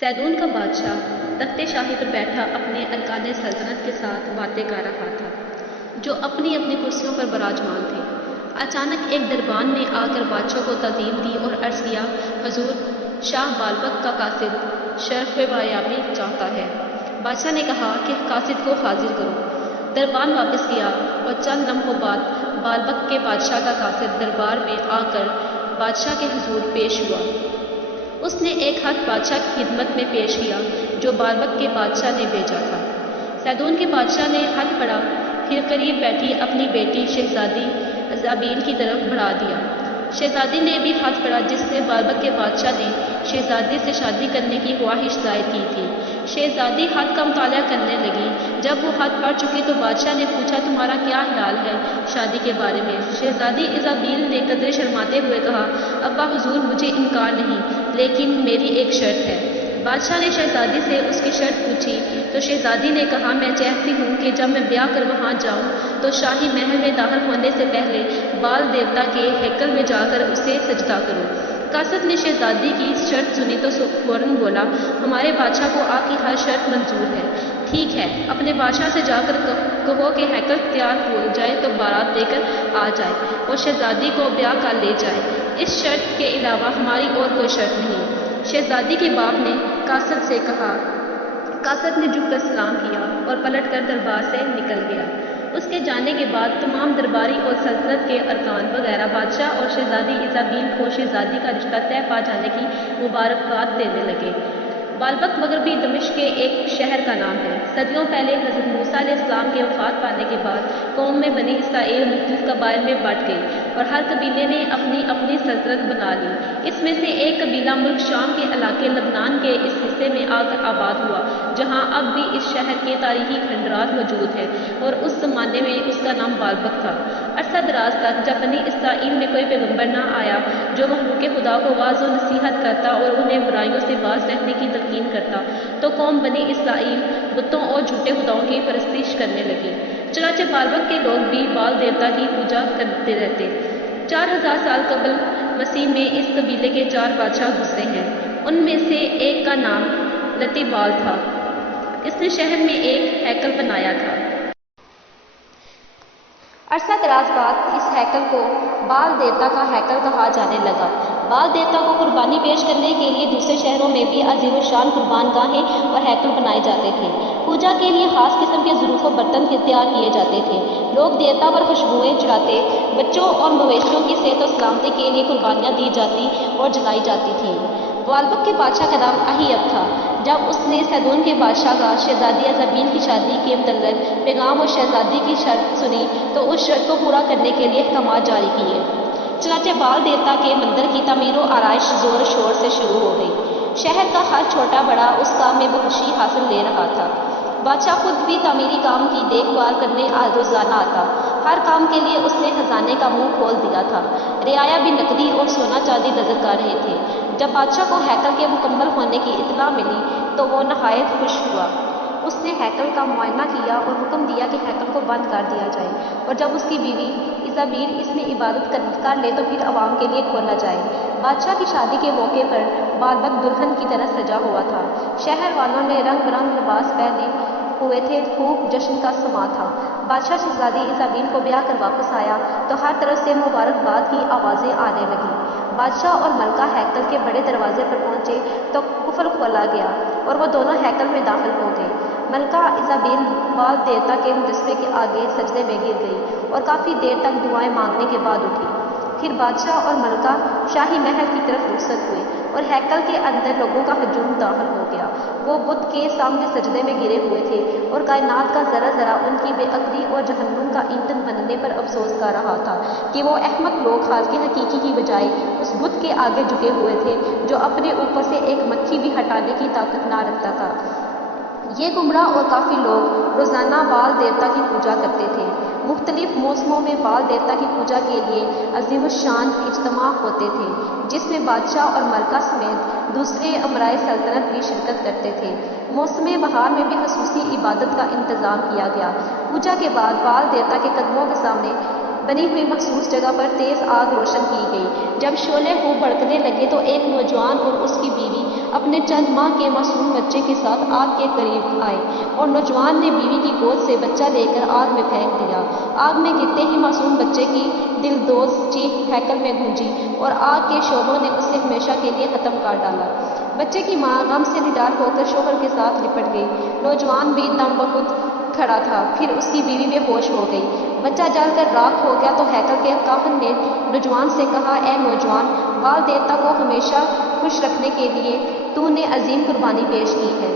Sidon کا بادشاہ تخت شاہی پر بیٹھا اپنے ارکان سلطنت کے ساتھ باتیں کر رہا تھا جو اپنی اپنی کرسیوں پر براجمان تھے۔ اچانک ایک دربان نے آ کر بادشاہ کو تعظیم دی اور عرض کیا، حضور، شاہ بالبک کا قاصد شرف بایابی چاہتا ہے۔ بادشاہ نے کہا کہ قاصد کو حاضر کرو۔ دربان واپس گیا اور چند لمحوں بعد بالبک کے بادشاہ کا قاصد دربار میں آ کر بادشاہ کے حضور پیش ہوا۔ اس نے ایک ہاتھ بادشاہ کی خدمت میں پیش کیا جو بالبک کے بادشاہ نے بھیجا تھا۔ سیدون کے بادشاہ نے ہاتھ پڑا، پھر قریب بیٹھی اپنی بیٹی شہزادی ایزابیل کی طرف بڑھا دیا۔ شہزادی نے بھی ہاتھ پڑا جس سے بالبک کے بادشاہ نے شہزادی سے شادی کرنے کی خواہش ظاہر کی تھی۔ شہزادی ہاتھ کا مطالعہ کرنے لگی۔ جب وہ ہاتھ پڑ چکی تو بادشاہ نے پوچھا، تمہارا کیا خیال ہے شادی کے بارے میں؟ شہزادی ایزابیل نے قدرے شرماتے ہوئے کہا، ابا حضور، مجھے انکار نہیں، لیکن میری ایک شرط ہے۔ بادشاہ نے شہزادی سے اس کی شرط پوچھی تو شہزادی نے کہا، میں چاہتی ہوں کہ جب میں بیاہ کر وہاں جاؤں تو شاہی محل میں داخل ہونے سے پہلے بال دیوتا کے ہیکل میں جا کر اسے سجدہ کروں۔ قاصد نے شہزادی کی شرط سنی تو فوراً بولا، ہمارے بادشاہ کو آپ کی ہر شرط منظور ہے۔ ٹھیک ہے، اپنے بادشاہ سے جا کر کہو کہ ہیکل تیار ہو جائے تو بارات دے کر آ جائے اور شہزادی کو بیاہ کر لے جائے۔ اس شرط کے علاوہ ہماری اور کوئی شرط نہیں۔ شہزادی کے باپ نے قاصد سے کہا۔ قاصد نے جھک کر سلام کیا اور پلٹ کر دربار سے نکل گیا۔ اس کے جانے کے بعد تمام درباری اور سلطنت کے ارکان وغیرہ بادشاہ اور شہزادی ایزابیل کو شہزادی کا رشتہ طے پا جانے کی مبارکباد دینے لگے۔ بالبک مغربی دمشق کے ایک شہر کا نام ہے۔ صدیوں پہلے حضرت موسیٰ علیہ السلام کے وفات پانے کے بعد قوم میں بنی اسرائیل مختلف قبائل میں بٹ گئی اور ہر قبیلے نے اپنی اپنی سلطنت بنا لی۔ اس میں سے ایک قبیلہ ملک شام کے علاقے لبنان کے اس حصے میں آ کر آباد ہوا جہاں اب بھی اس شہر کے تاریخی کھنڈرات موجود ہیں اور اس زمانے میں اس کا نام بالبک تھا۔ عرصہ دراز تک جب بنی اسرائیل میں کوئی پیغمبر نہ آیا جو مخلوق خدا کو واعظ و نصیحت کرتا اور انہیں برائیوں سے باز رہنے کی تلقین کرتا تو قوم بنی اسرائیل بتوں اور جھوٹے خداؤں کی پرستش کرنے لگی۔ چنانچہ بالبک کے لوگ بھی بال دیوتا کی پوجا کرتے رہتے۔ 4000 سال قبل مسیح میں اس قبیلے کے 4 بادشاہ گزرے ہیں۔ ان میں سے ایک کا نام لتیبال تھا۔ اس نے شہر میں ایک ہیکل بنایا تھا۔ عرصہ دراز بعد اس ہیکل کو بال دیوتا کا ہیکل کہا جانے لگا۔ بال دیوتا کو قربانی پیش کرنے کے لیے دوسرے شہروں میں بھی عظیم الشان قربان گاہیں اور ہیکل بنائے جاتے تھے۔ پوجا کے لیے خاص قسم کے ظروف و برتن تیار کیے جاتے تھے۔ لوگ دیوتا پر خوشبوئیں چڑھاتے، بچوں اور مویشیوں کی صحت و سلامتی کے لیے قربانیاں دی جاتی اور جلائی جاتی تھیں۔ بالبک کے بادشاہ کا نام اہیب تھا۔ جب اس نے سیدون کے بادشاہ کا شہزادی ایزابیل کی شادی کے متعلق پیغام اور شہزادی کی شرط سنی تو اس شرط کو پورا کرنے کے لیے احکامات جاری کیے۔ چنانچہ بال دیوتا کے مندر کی تعمیر و آرائش زور شور سے شروع ہو گئی۔ شہر کا ہر چھوٹا بڑا اس کام میں بخوشی حاصل لے رہا تھا۔ بادشاہ خود بھی تعمیری کام کی دیکھ بھال کرنے روزانہ آتا۔ ہر کام کے لیے اس نے خزانے کا منہ کھول دیا تھا۔ رعایا بھی نقدی اور سونا چاندی نظر کر رہے تھے۔ جب بادشاہ کو ہیکل کے مکمل ہونے کی اطلاع ملی تو وہ نہایت خوش ہوا۔ اس نے ہیکل کا معائنہ کیا اور حکم دیا کہ ہیکل کو بند کر دیا جائے اور جب اس کی بیوی ایزابیل اس میں عبادت کر لے تو پھر عوام کے لیے کھولا جائے۔ بادشاہ کی شادی کے موقع پر بالبک دلہن کی طرح سجا ہوا تھا۔ شہر والوں نے رنگ برنگ لباس پہنے ہوئے تھے، خوب جشن کا سماں تھا۔ بادشاہ شہزادی ایزابیل کو بیاہ کر واپس آیا تو ہر طرف سے مبارکباد کی آوازیں آنے لگیں۔ بادشاہ اور ملکہ ہیکل کے بڑے دروازے پر پہنچے تو قفل کھولا گیا اور وہ دونوں ہیکل میں داخل ہو گئے۔ ملکہ ایزابیل بال دیوتا کے مجسمے کے آگے سجدے میں گر گئی اور کافی دیر تک دعائیں مانگنے کے بعد اٹھی۔ پھر بادشاہ اور ملکہ شاہی محل کی طرف رخصت ہوئے اور ہیکل کے اندر لوگوں کا ہجوم داخل ہو گیا۔ وہ بت کے سامنے سجدے میں گرے ہوئے تھے اور کائنات کا ذرہ ذرہ ان کی بے عقلی اور جہنم کا ایندھن بننے پر افسوس کر رہا تھا کہ وہ احمق لوگ خالق حقیقی کی بجائے اس بت کے آگے جھکے ہوئے تھے جو اپنے اوپر سے ایک مکھی بھی ہٹانے کی طاقت نہ رکھتا تھا۔ یہ گمراہ اور کافی لوگ روزانہ بال دیوتا کی پوجا کرتے تھے۔ مختلف موسموں میں بال دیوتا کی پوجا کے لیے عظیم الشان اجتماع ہوتے تھے جس میں بادشاہ اور ملکہ سمیت دوسرے امرائے سلطنت بھی شرکت کرتے تھے۔ موسم بہار میں بھی خصوصی عبادت کا انتظام کیا گیا۔ پوجا کے بعد بال دیوتا کے قدموں کے سامنے بنی ہوئی مخصوص جگہ پر تیز آگ روشن کی گئی۔ جب شعلے خوب بھڑکنے لگے تو ایک نوجوان اور اس کی بیوی اپنے چند ماہ کے معصوم بچے کے ساتھ آگ کے قریب آئے اور نوجوان نے بیوی کی گود سے بچہ لے کر آگ میں پھینک دیا۔ آگ میں گرتے ہی معصوم بچے کی دلدوز چیخ ہیکل میں گونجی اور آگ کے شعلوں نے اسے ہمیشہ کے لیے ختم کر ڈالا۔ بچے کی ماں غم سے نڈال ہو کر شوہر کے ساتھ لپٹ گئی۔ نوجوان بھی دم بخود کھڑا تھا، پھر اس کی بیوی بے ہوش ہو گئی۔ بچہ جل کر راکھ ہو گیا تو ہیکل کے کاہن نے نوجوان سے کہا، اے نوجوان، بال دیوتا کو ہمیشہ خوش رکھنے کے لیے تو نے عظیم قربانی پیش کی ہے،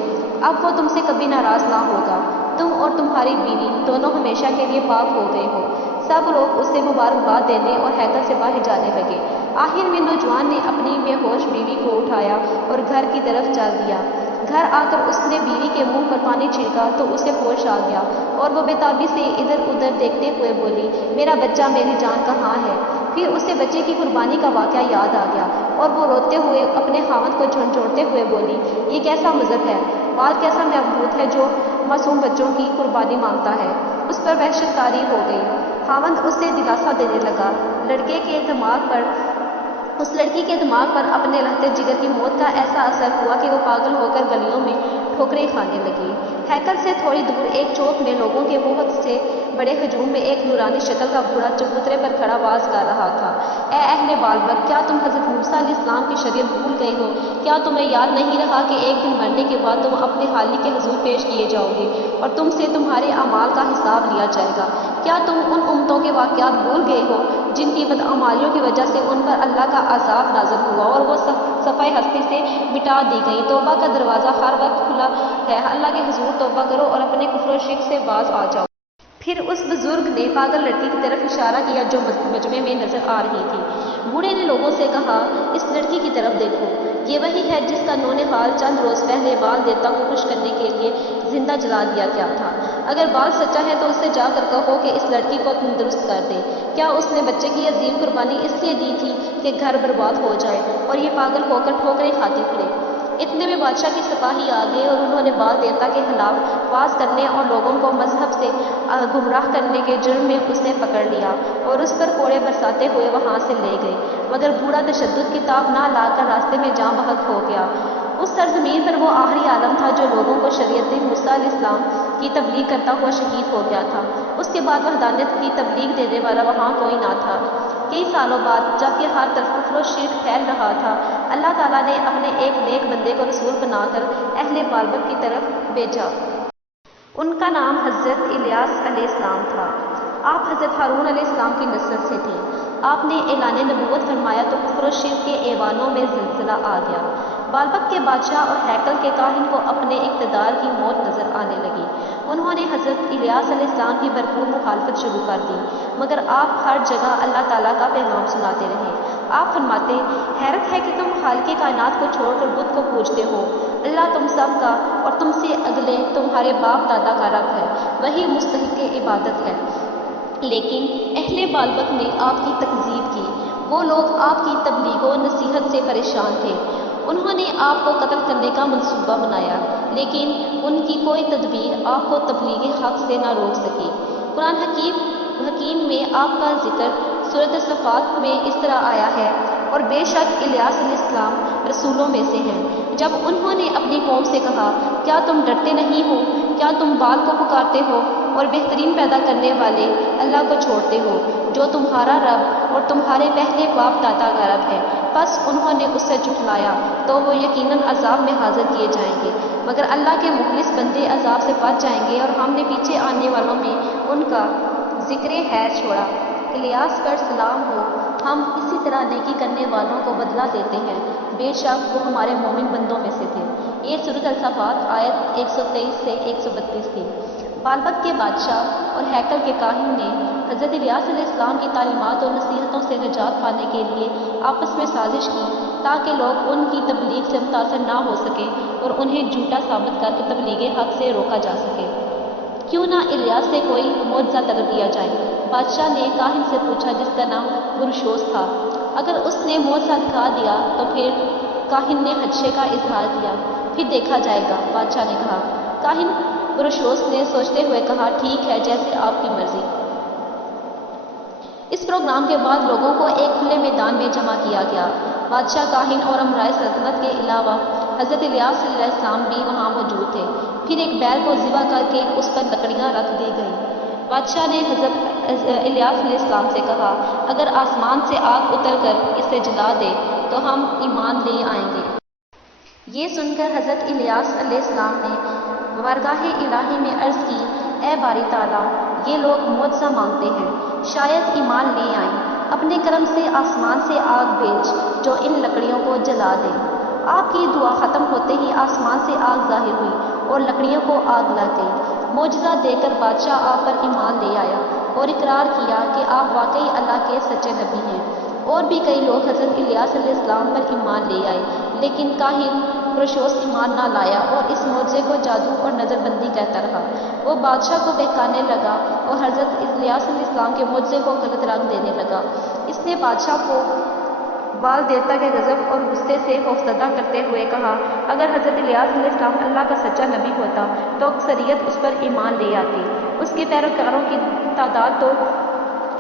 اب وہ تم سے کبھی ناراض نہ ہوگا، تم اور تمہاری بیوی دونوں ہمیشہ کے لیے پاک ہو گئے ہو۔ سب لوگ اسے مبارکباد دینے اور ہیکل سے باہر جانے لگے۔ آخر میں نوجوان نے اپنی بے ہوش بیوی کو اٹھایا اور گھر کی طرف چل دیا۔ گھر آ کر اس نے بیوی کے منہ پر پانی چھڑکا تو اسے ہوش آ گیا اور وہ بےتابی سے ادھر ادھر دیکھتے ہوئے بولی، میرا بچہ، میری جان کہاں ہے؟ پھر اسے بچے کی قربانی کا واقعہ یاد آ گیا اور وہ روتے ہوئے اپنے خاوند کو جھنجھوڑتے ہوئے بولی، یہ کیسا مذہب ہے، بال کیسا معبود ہے جو معصوم بچوں کی قربانی مانگتا ہے؟ اس پر وحشت طاری ہو گئی۔ خاوند اسے دلاسا دینے لگا۔ اس لڑکی کے دماغ پر اپنے لہتے جگر کی موت کا ایسا اثر ہوا کہ وہ پاگل ہو کر گلیوں میں ٹھوکریں کھانے لگی۔ ہیکل سے تھوڑی دور ایک چوک میں لوگوں کے بہت سے بڑے ہجوم میں ایک نورانی شکل کا بوڑھا چبوترے پر کھڑا باز کر رہا تھا، اے اہل بالبک، کیا تم حضرت موسیٰ علیہ السلام کی شریعت بھول گئے ہو؟ کیا تمہیں یاد نہیں رہا کہ ایک دن مرنے کے بعد تم اپنے خالق کے حضور پیش کیے جاؤ گے اور تم سے تمہارے اعمال کا حساب لیا جائے گا؟ کیا تم ان امتوں کے واقعات بھول گئے ہو جن کی بدعمالیوں کی وجہ سے ان پر اللہ کا عذاب نازل ہوا اور وہ صفحہ ہستی سے مٹا دی گئی؟ توبہ کا دروازہ ہر وقت کھلا ہے، اللہ کے حضور توبہ کرو اور اپنے کفر و شرک سے باز آ جاؤ۔ پھر اس بزرگ نے پاگل لڑکی کی طرف اشارہ کیا جو مجمع میں نظر آ رہی تھی۔ بوڑھے نے لوگوں سے کہا، اس لڑکی کی طرف دیکھو، یہ وہی ہے جس کا نونہال چند روز پہلے بال دیوتا کو خوش کرنے کے لیے زندہ جلا دیا گیا تھا۔ اگر بال سچا ہے تو اسے جا کر کہو کہ اس لڑکی کو تندرست کر دے۔ کیا اس نے بچے کی عظیم قربانی اس لیے دی تھی کہ گھر برباد ہو جائے اور یہ پاگل ہو کر ٹھوکریں کھاتی پھرے؟ اتنے میں بادشاہ کی سپاہی آ گئے اور انہوں نے بال دیوتا کے خلاف واز کرنے اور لوگوں کو مذہب سے گمراہ کرنے کے جرم میں اسے پکڑ لیا اور اس پر کوڑے برساتے ہوئے وہاں سے لے گئے، مگر بوڑھا تشدد کی تاب نہ لا کر راستے میں جاں بحق ہو گیا۔ اس سرزمین پر وہ آخری عالم تھا جو لوگوں کو شریعت موسیٰ علیہ السلام کی تبلیغ کرتا ہوا شہید ہو گیا تھا۔ اس کے بعد وحدانیت کی تبلیغ دینے والا وہاں کوئی نہ تھا۔ کئی سالوں بعد جب کہ ہر طرف کفر و شرک پھیل رہا تھا، اللہ تعالیٰ نے اپنے ایک نیک بندے کو رسول بنا کر اہل بالبک کی طرف بھیجا۔ ان کا نام حضرت الیاس علیہ السلام تھا۔ آپ حضرت ہارون علیہ السلام کی نسل سے تھے۔ آپ نے اعلان نبوت فرمایا تو کفر و شرک کے ایوانوں میں زلزلہ آ گیا۔ بالبک کے بادشاہ اور ہیکل کے کاہن کو اپنے اقتدار کی موت نظر آنے لگی۔ انہوں نے حضرت الیاس علیہ السلام کی بھرپور مخالفت شروع کر دی، مگر آپ ہر جگہ اللہ تعالیٰ کا پیغام سناتے رہے۔ آپ فرماتے، حیرت ہے کہ تم خالق کائنات کو چھوڑ کر بت کو پوجتے ہو۔ اللہ تم سب کا اور تم سے اگلے تمہارے باپ دادا کا رب ہے، وہی مستحق عبادت ہے۔ لیکن اہل بالبک نے آپ کی تکذیب کی۔ وہ لوگ آپ کی تبلیغ و نصیحت سے پریشان تھے۔ انہوں نے آپ کو قتل کرنے کا منصوبہ بنایا، لیکن ان کی کوئی تدبیر آپ کو تبلیغ حق سے نہ روک سکی۔ قرآن حکیم میں آپ کا ذکر سورۃ الصفات میں اس طرح آیا ہے، اور بے شک الیاس علیہ السلام رسولوں میں سے ہیں۔ جب انہوں نے اپنی قوم سے کہا، کیا تم ڈرتے نہیں ہو؟ کیا تم بال کو پکارتے ہو اور بہترین پیدا کرنے والے اللہ کو چھوڑتے ہو جو تمہارا رب اور تمہارے پہلے باپ دادا کا رب ہے؟ بس انہوں نے اس سے جھٹلایا تو وہ یقیناً عذاب میں حاضر کیے جائیں گے، مگر اللہ کے مخلص بندے عذاب سے بچ جائیں گے، اور ہم نے پیچھے آنے والوں میں ان کا ذکر خیر چھوڑا۔ الیاس پر سلام ہو، ہم اسی طرح نیکی کرنے والوں کو بدلہ دیتے ہیں، بے شک وہ ہمارے مومن بندوں میں سے تھے۔ یہ سورۃ الصفات آیت 123 سے 132 تھی۔ بالبک کے بادشاہ اور ہیکل کے کاہن نے حضرت الیاس علیہ السلام کی تعلیمات اور نصیحتوں سے نجات پانے کے لیے آپس میں سازش کی تاکہ لوگ ان کی تبلیغ سے متاثر نہ ہو سکیں اور انہیں جھوٹا ثابت کر کے تبلیغ حق سے روکا جا سکے۔ کیوں نہ الیاس سے کوئی معجزہ طلب کیا جائے؟ بادشاہ نے کاہن سے پوچھا جس کا نام برشوس تھا۔ اگر اس نے معجزہ دکھا دیا تو پھر؟ کاہن نے خدشے کا اظہار کیا۔ پھر دیکھا جائے گا، بادشاہ نے کہا۔ کاہن برشوس نے سوچتے ہوئے کہا، ٹھیک ہے، جیسے آپ کی مرضی۔ اس پروگرام کے بعد لوگوں کو ایک کھلے میدان میں جمع کیا گیا۔ بادشاہ، کاہن اور امرائے سلطنت کے علاوہ حضرت الیاس علیہ السلام بھی وہاں موجود تھے۔ پھر ایک بیل کو ذبح کر کے اس پر لکڑیاں رکھ دی گئیں۔ بادشاہ نے حضرت الیاس علیہ السلام سے کہا، اگر آسمان سے آگ اتر کر اسے جلا دے تو ہم ایمان لے آئیں گے۔ یہ سن کر حضرت الیاس علیہ السلام نے بارگاہ الہی میں عرض کی، اے باری تعالیٰ، یہ لوگ معجزہ مانگتے ہیں، شاید ایمان لے آئیں۔ اپنے کرم سے آسمان سے آگ بھیج جو ان لکڑیوں کو جلا دے۔ آپ کی دعا ختم ہوتے ہی آسمان سے آگ ظاہر ہوئی اور لکڑیوں کو آگ لگ گئی۔ معجزہ دیکھ کر بادشاہ آپ پر ایمان لے آیا اور اقرار کیا کہ آپ واقعی اللہ کے سچے نبی ہیں۔ اور بھی کئی لوگ حضرت الیاس علیہ السلام پر ایمان لے آئے، لیکن کاہن پرشوس ایمان نہ لایا اور اس معجزے کو جادو اور نظر بندی کہتا رہا۔ وہ بادشاہ کو بہکانے لگا اور حضرت الیاس علیہ السلام کے معجزے کو غلط رنگ دینے لگا۔ اس نے بادشاہ کو بال دیوتا کے غضب اور غصے سے خوفزدہ کرتے ہوئے کہا، اگر حضرت الیاس علیہ السلام اللہ کا سچا نبی ہوتا تو اکثریت اس پر ایمان لے آتی۔ اس کے پیروکاروں کی تعداد تو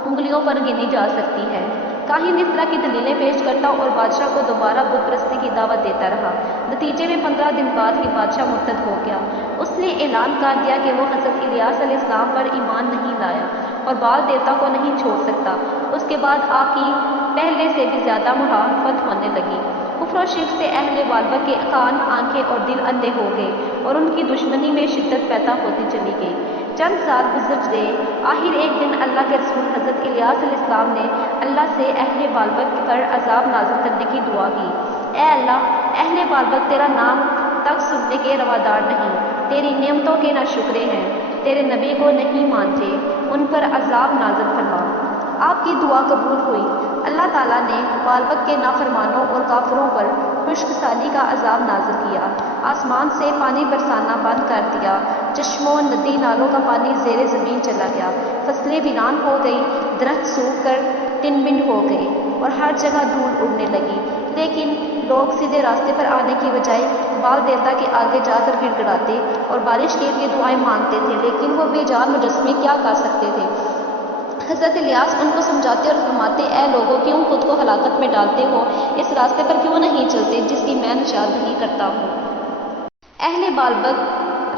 انگلیوں پر گنی جا سکتی ہے۔ کاہن اس طرح کی دلیلیں پیش کرتا اور بادشاہ کو دوبارہ بت پرستی کی دعوت دیتا رہا۔ نتیجے میں 15 دن بعد ہی بادشاہ مرتد ہو گیا۔ اس نے اعلان کر دیا کہ وہ حضرت الیاس علیہ السلام پر ایمان نہیں لایا اور بال دیوتا کو نہیں چھوڑ سکتا۔ اس کے بعد آپ کی پہلے سے بھی زیادہ مخالفت ہونے لگی۔ کفر و شرک سے اہل بالبک کے کان، آنکھیں اور دل اندھے ہو گئے اور ان کی دشمنی میں شدت پیدا ہوتی چلی گئی۔ چند سال گزر گئے۔ آخر ایک دن اللہ کے رسول حضرت الیاس علیہ السلام نے اللہ سے اہل بالبک پر عذاب نازل کرنے کی دعا کی۔ اے اللہ، اہل بالبک تیرا نام تک سننے کے روادار نہیں، تیری نعمتوں کے ناشکرے ہیں، تیرے نبی کو نہیں مانتے، ان پر عذاب نازل فرما۔ آپ کی دعا قبول ہوئی۔ اللہ تعالیٰ نے بالبک کے نافرمانوں اور کافروں پر خشک سالی کا عذاب نازل کیا۔ آسمان سے پانی برسانا بند کر دیا، چشموں، ندی نالوں کا پانی زیر زمین چلا گیا، فصلیں ویران ہو گئی، درخت سوکھ کر ٹن بن ہو گئے اور ہر جگہ دھول اڑنے لگی۔ لیکن لوگ سیدھے راستے پر آنے کی بجائے بال دیوتا کے آگے جا کر گڑ گڑاتے اور بارش کے لیے دعائیں مانگتے تھے، لیکن وہ بے جان مجسمے کیا کر سکتے تھے۔ حضرت الیاس ان کو سمجھاتے اور فرماتے، اے لوگوں، کیوں خود کو ہلاکت میں ڈالتے ہو؟ اس راستے پر کیوں نہیں چلتے جس کی میں نشاندہی کرتا ہوں؟ اہل بالبک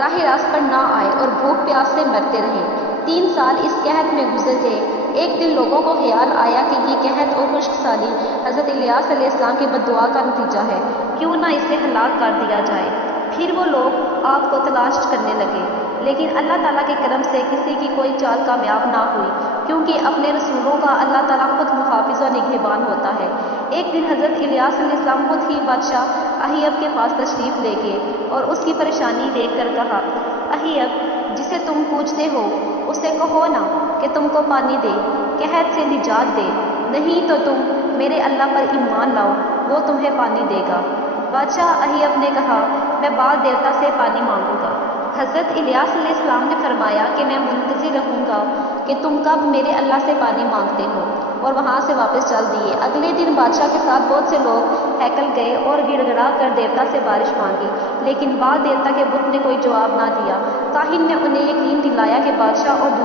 راہ راست پر نہ آئے اور بھوک پیاس سے مرتے رہے۔ 3 سال اس قحط میں گزر گئے۔ ایک دن لوگوں کو خیال آیا کہ یہ قحط اور خشک سالی حضرت الیاس علیہ السلام کی بد دعا کا نتیجہ ہے، کیوں نہ اسے ہلاک کر دیا جائے۔ پھر وہ لوگ آپ کو تلاش کرنے لگے، لیکن اللہ تعالیٰ کے کرم سے کسی کی کوئی چال کامیاب نہ ہوئی، کیونکہ اپنے رسولوں کا اللہ تعالیٰ خود محافظ و نگہبان ہوتا ہے۔ ایک دن حضرت الیاس علیہ السلام خود ہی بادشاہ اہیب کے پاس تشریف لے گئے اور اس کی پریشانی دیکھ کر کہا، اہیب، جسے تم پوچھتے ہو اسے کہو نا کہ تم کو پانی دے، قحط سے نجات دے، نہیں تو تم میرے اللہ پر ایمان لاؤ، وہ تمہیں پانی دے گا۔ بادشاہ اہیب نے کہا، میں بال دیوتا سے پانی مانگوں گا۔ حضرت الیاس علیہ السلام نے فرمایا کہ میں منتظر رہوں گا کہ تم کب میرے اللہ سے پانی مانگتے ہو، اور وہاں سے واپس چل دیے۔ اگلے دن بادشاہ کے ساتھ بہت سے لوگ ہیکل گئے اور گڑ گڑا کر دیوتا سے بارش مانگی، لیکن بال دیوتا کے بت نے کوئی جواب نہ دیا۔ کاہن نے انہیں یقین دلایا کہ بادشاہ اور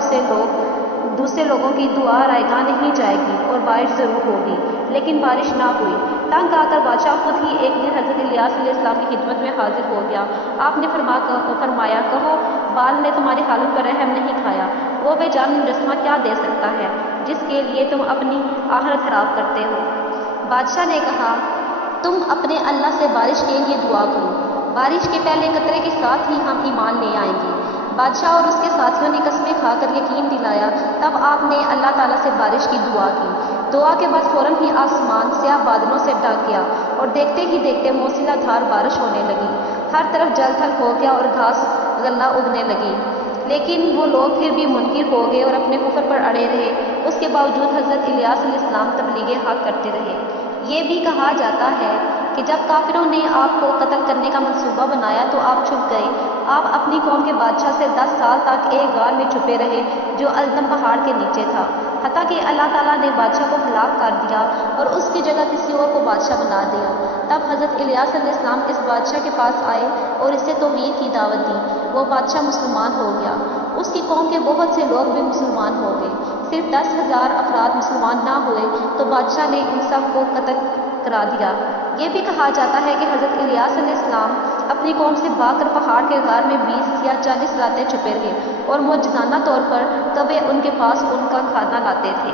دوسرے لوگوں کی دعا رائے گاہ نہیں جائے گی اور بارش ضرور ہوگی، لیکن بارش نہ ہوئی۔ تنگ آ کر بادشاہ خود ہی ایک دن حضرت الیاس علیہ السلام کی خدمت میں حاضر ہو گیا۔ آپ نے فرمایا، کہو، بال نے تمہاری حالت پر رحم نہیں کھایا، وہ بے جان مجسمہ کیا دے سکتا ہے جس کے لیے تم اپنی آخرت خراب کرتے ہو؟ بادشاہ نے کہا، تم اپنے اللہ سے بارش کے لیے دعا کرو، بارش کے پہلے قطرے کے ساتھ ہی ہم ایمان لے آئیں گے۔ بادشاہ اور اس کے ساتھیوں نے قسمیں کھا کر یقین دلایا۔ تب آپ نے اللہ تعالیٰ سے بارش کی دعا کی۔ دعا کے بعد فوراً ہی آسمان سیاہ بادلوں سے ڈھک گیا اور دیکھتے ہی دیکھتے موسلا دھار بارش ہونے لگی۔ ہر طرف جل تھل ہو گیا اور گھاس غلہ اگنے لگی، لیکن وہ لوگ پھر بھی منکر ہو گئے اور اپنے کفر پر اڑے رہے۔ اس کے باوجود حضرت الیاس علیہ السلام تبلیغ حق کرتے رہے۔ یہ بھی کہا جاتا ہے کہ جب کافروں نے آپ کو قتل کرنے کا منصوبہ بنایا تو آپ چھپ گئے۔ آپ اپنی قوم کے بادشاہ سے 10 سال تک ایک غار میں چھپے رہے جو الدم پہاڑ کے نیچے تھا، حتیٰ کہ اللہ تعالیٰ نے بادشاہ کو ہلاک کر دیا اور اس کی جگہ کسی اور کو بادشاہ بنا دیا۔ تب حضرت الیاس علیہ السلام اس بادشاہ کے پاس آئے اور اسے توحید کی دعوت دی۔ وہ بادشاہ مسلمان ہو گیا۔ اس کی قوم کے بہت سے لوگ بھی مسلمان ہو گئے۔ صرف 10,000 افراد مسلمان نہ ہوئے تو بادشاہ نے ان سب کو قتل کرا دیا۔ یہ بھی کہا جاتا ہے کہ حضرت الیاس علیہ السلام اپنی قوم سے بھاگ کر پہاڑ کے غار میں 20 یا 40 راتیں چھپے رہے اور معجزانہ طور پر کوے ان کے پاس ان کا کھانا لاتے تھے۔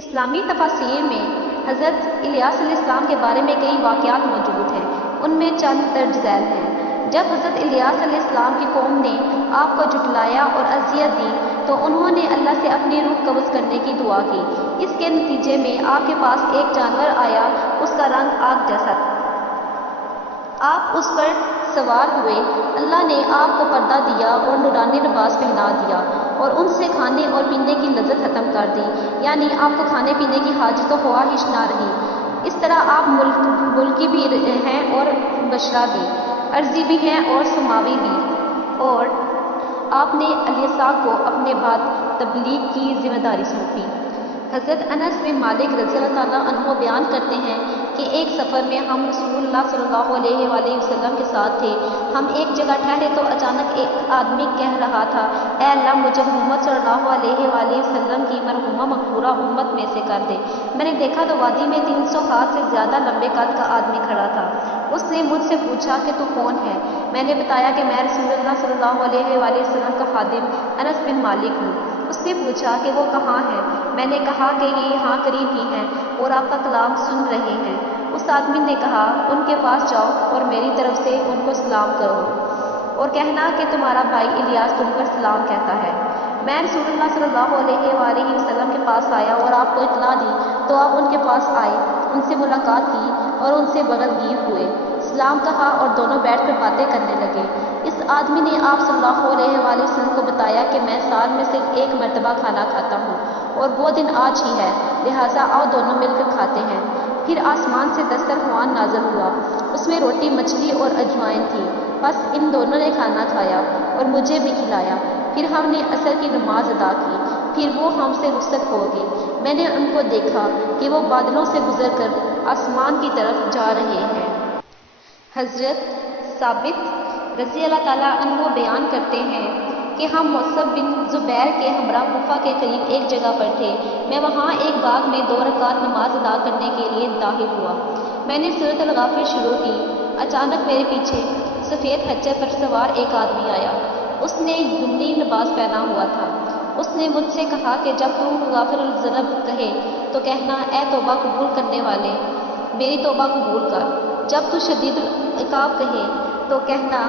اسلامی تفاسیر میں حضرت الیاس علیہ السلام کے بارے میں کئی واقعات موجود ہیں، ان میں چند درج ذیل ہیں۔ جب حضرت الیاس علیہ السلام کی قوم نے آپ کو جھٹلایا اور اذیت دی تو انہوں نے اللہ سے اپنی روح قبض کرنے کی دعا کی۔ اس کے نتیجے میں آپ کے پاس ایک جانور آیا، اس کا رنگ آگ جیسا تھا۔ آپ اس پر سوار ہوئے، اللہ نے آپ کو پردہ دیا اور نورانی لباس پہنا دیا اور ان سے کھانے اور پینے کی لذت ختم کر دی، یعنی آپ کو کھانے پینے کی حاجت و خواہش نہ رہی۔ اس طرح آپ ملکی بھی ہیں اور بشرا بھی، عرضی بھی ہیں اور سماوی بھی، اور آپ نے الیسا کو اپنے بعد تبلیغ کی ذمہ داری سونپی۔ حضرت انس بن مالک رضی اللہ تعالیٰ عنہ بیان کرتے ہیں کہ ایک سفر میں ہم رسول اللہ صلی اللہ علیہ وآلہ وسلم کے ساتھ تھے۔ ہم ایک جگہ ٹھہرے تو اچانک ایک آدمی کہہ رہا تھا، اے اللہ مجھے محمد صلی اللہ علیہ وآلہ وسلم کی مرحومہ مغفورہ امت میں سے کر دے۔ میں نے دیکھا تو وادی میں 300 ہاتھ سے زیادہ لمبے قد کا آدمی کھڑا تھا۔ اس نے مجھ سے پوچھا کہ تو کون ہے؟ میں نے بتایا کہ میں رسول اللہ صلی اللہ علیہ وآلہ وسلم کا خادم انس بن مالک ہوں۔ اس نے پوچھا کہ وہ کہاں ہے؟ میں نے کہا کہ یہ یہاں قریب ہی ہیں اور آپ کا کلام سن رہے ہیں۔ اس آدمی نے کہا، ان کے پاس جاؤ اور میری طرف سے ان کو سلام کرو اور کہنا کہ تمہارا بھائی الیاس تم پر سلام کہتا ہے۔ میں رسول اللہ صلی اللہ علیہ وآلہ وسلم کے پاس آیا اور آپ کو اطلاع دی تو آپ ان کے پاس آئے، ان سے ملاقات کی اور ان سے بغل گیر ہوئے، سلام کہا اور دونوں بیٹھ کر باتیں کرنے لگے۔ اس آدمی نے آپ صلی اللہ علیہ وآلہ وسلم کو بتایا کہ میں سال میں صرف ایک مرتبہ کھانا کھاتا ہوں اور وہ دن آج ہی ہے، لہٰذا آؤ دونوں مل کر کھاتے ہیں۔ پھر آسمان سے دسترخوان نازل ہوا، اس میں روٹی، مچھلی اور اجوائن تھی۔ بس ان دونوں نے کھانا کھایا اور مجھے بھی کھلایا۔ پھر ہم نے عصر کی نماز ادا کی، پھر وہ ہم سے رخصت ہو گئے۔ میں نے ان کو دیکھا کہ وہ بادلوں سے گزر کر آسمان کی طرف جا رہے ہیں۔ حضرت ثابت رضی اللہ تعالیٰ عنہ بیان کرتے ہیں کہ ہم مصعب بن زبیر کے ہمراہ کوفہ کے قریب ایک جگہ پر تھے۔ میں وہاں ایک باغ میں 2 رکعت نماز ادا کرنے کے لیے داخل ہوا۔ میں نے سورۃ الغافر شروع کی، اچانک میرے پیچھے سفید خچر پر سوار ایک آدمی آیا۔ اس نے بنی لباس پہنا ہوا تھا۔ اس نے مجھ سے کہا کہ جب تو غافر الذنب کہے تو کہنا، اے توبہ قبول کرنے والے، میری توبہ قبول کر۔ جب تو شدید العقاب کہے تو کہنا،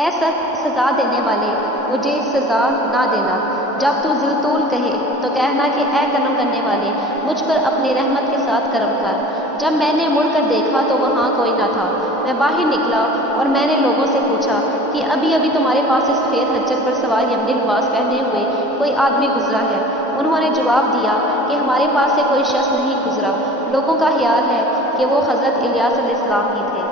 اے سزا دینے والے، مجھے سزا نہ دینا۔ جب تو ذی الطول کہے تو کہنا کہ اے کرم کرنے والے، مجھ پر اپنی رحمت کے ساتھ کرم کر۔ جب میں نے مڑ کر دیکھا تو وہاں کوئی نہ تھا۔ میں باہر نکلا اور میں نے لوگوں سے پوچھا کہ ابھی ابھی تمہارے پاس سے سفید خچر پر سوار یمنی لباس پہنے ہوئے کوئی آدمی گزرا ہے؟ انہوں نے جواب دیا کہ ہمارے پاس سے کوئی شخص نہیں گزرا۔ لوگوں کا خیال ہے کہ وہ حضرت الیاس علیہ السلام ہی تھے۔